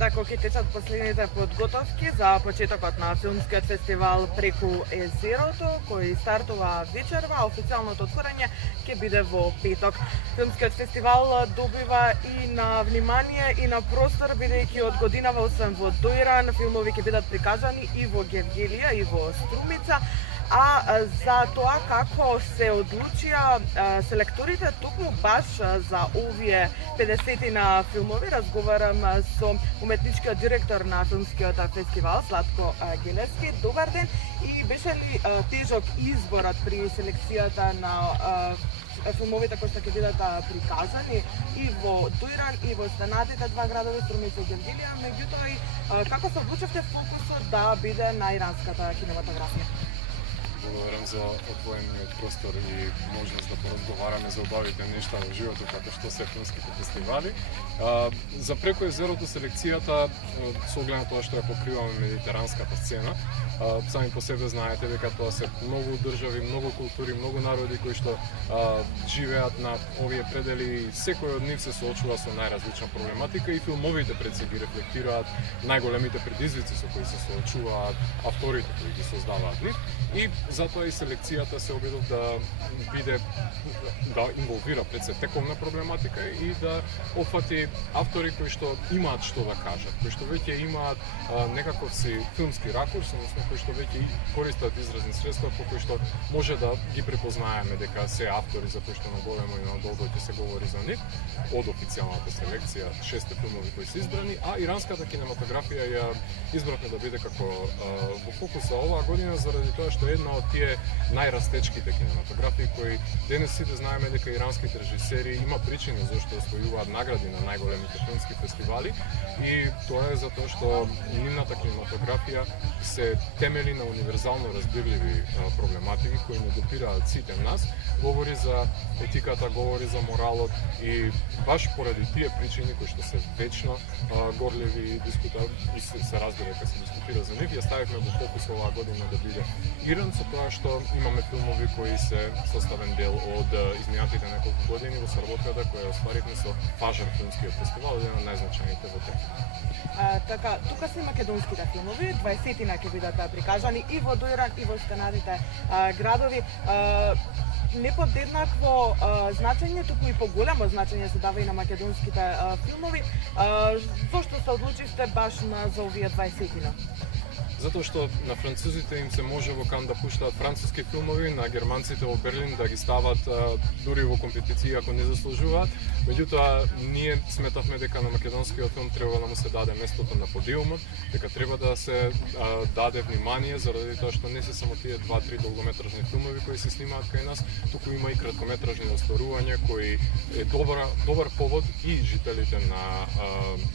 Како ќе течат последните подготовки за почетокот на филмскиот фестивал преку езерото, кој стартува вечерва, официјалното отворање ќе биде во петок. Филмскиот фестивал добива и на внимание и на простор, бидејќи од годинава освен во Доиран, филмови ќе бидат прикажани и во Гевгелија и во Струмица. А за тоа како се одлучија селекторите токму баш за овие 50 филмови, разговарам со уметничкиот директор на филмскиот фестивал Златко Гелевски. Добар ден, и беше ли тежок изборот при селекцијата на филмовите кои што ќе бидат приказани и во Доиран и во останатите два градови, Струмица и Гевгелија, меѓутоа и како се одлучивте фокусот да биде на иранската кинематографија? Благодарам за отвоениот простор и можност да поразговараме за убавите нешта во животот, како што се филмските фестивали. За преку езерото селекцијата, со оглед на тоа што ја покриваме медитеранската сцена, сами по себе знаете дека тоа се многу држави, многу култури, многу народи кои што живеат на овие предели и секој од нив се соочува со најразлична проблематика и филмовите пред се ги рефлектираат најголемите предизвици со кои се соочуваат авторите кои ги создаваат нив. И затоа и селекцијата се обидов да биде, да инволвира пред се тековна проблематика и да опфати автори кои што имаат што да кажат, кои што веќе имаат некаков си филмски ракурс, односно кои што веќе користат изразни средства по кои што може да ги препознаеме дека се автори за кои што на големо и на долго ќе се говори за нив од официјалната селекција, 6 филмови кои се избрани, а иранската кинематографија ја избравме да биде како во фокуса оваа година заради тоа што една од тие најрастечките кинематографии кои денес сите знаеме дека иранските режисери има причини зашто освојуваат награди на најголемите филмски фестивали и тоа е затоа што нивната кинематографија се темели на универзално разбирливи проблематики кои не допираат сите нас, говори за етиката, говори за моралот и баш поради тие причини кои што се вечно горливи и и се разбира дека се дискутира за нив, ја ставивме во фокус оваа година да биде Иран, со тоа што имаме филмови кои се составен дел од изминатите неколку години во соработката која остваривме со Фажар филмскиот фестивал, еден од најзначајните во текот. Така, тука се македонските филмови, 20 ќе бидат прикажани и во Доиран и во останатите градови. Не подеднакво значење, туку и поголемо значење се дава и на македонските филмови. Зошто се одлучивте баш за овие 20-тина? Затоа што на французите им се може во Кан да пуштаат француски филмови, на германците во Берлин да ги стават дури во компетиција ако не заслужуваат. Меѓутоа, ние сметавме дека на македонскиот филм треба да му се даде местото на подиумот, дека треба да се даде внимание заради тоа што не се само тие 2-3 долгометражни филмови кои се снимаат кај нас, туку има и краткометражни остварувања кои е добар повод и жителите на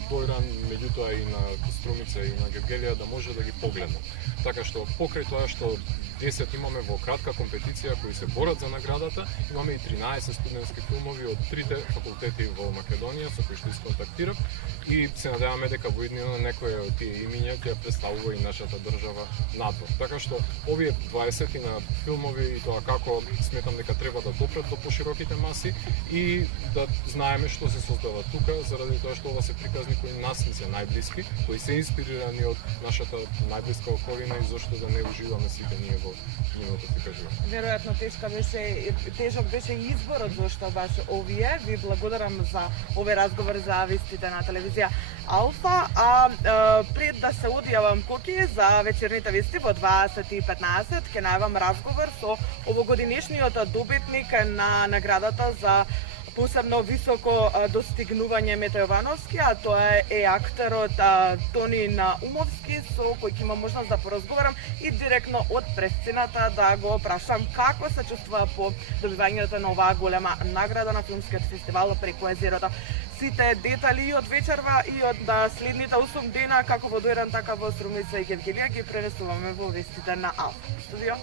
Доиран, меѓутоа и на Струмица и на Гевгелија да може да ги погледнат. Така што покрај тоа што 10 имаме во кратка компетиција кои се борат за наградата, имаме и 13 студентски филмови од 3 факултети во Македонија со кои што исконтактирав и се надеваме дека во иднина некој од тие имиња ќе представува и нашата држава надвор. Така што овие 20 на филмови и тоа како сметам дека треба да допрат до пошироките маси и да знаеме што се создава тука, заради тоа што ова се приказни кои нас не се најблиски, кои се инспирирани од нашата најблиска околина и зошто да не уживаме сите ние во нивното прикажување. Веројатно тежок беше изборот зашто баш овие. Ви благодарам за овој разговор за вестите на телевизија Алфа, пред да се одјавам куки за вечерните вести во 20:15 ќе најавам разговор со овогодинешниот добитник на наградата за посебно високо достигнување Мето Јовановски, а тоа е актерот Тонин Умовски, со кој ќе имам можност да поразговарам и директно од пресцената да го прашам како се чувствува по добивањето на оваа голема награда на филмскиот фестивал преку езерото. Сите детали од вечерва и од следните 8 дена, како во Доиран, така во Струмица и Гевгелија, ги пренесуваме во вестите на Алфа. Студио.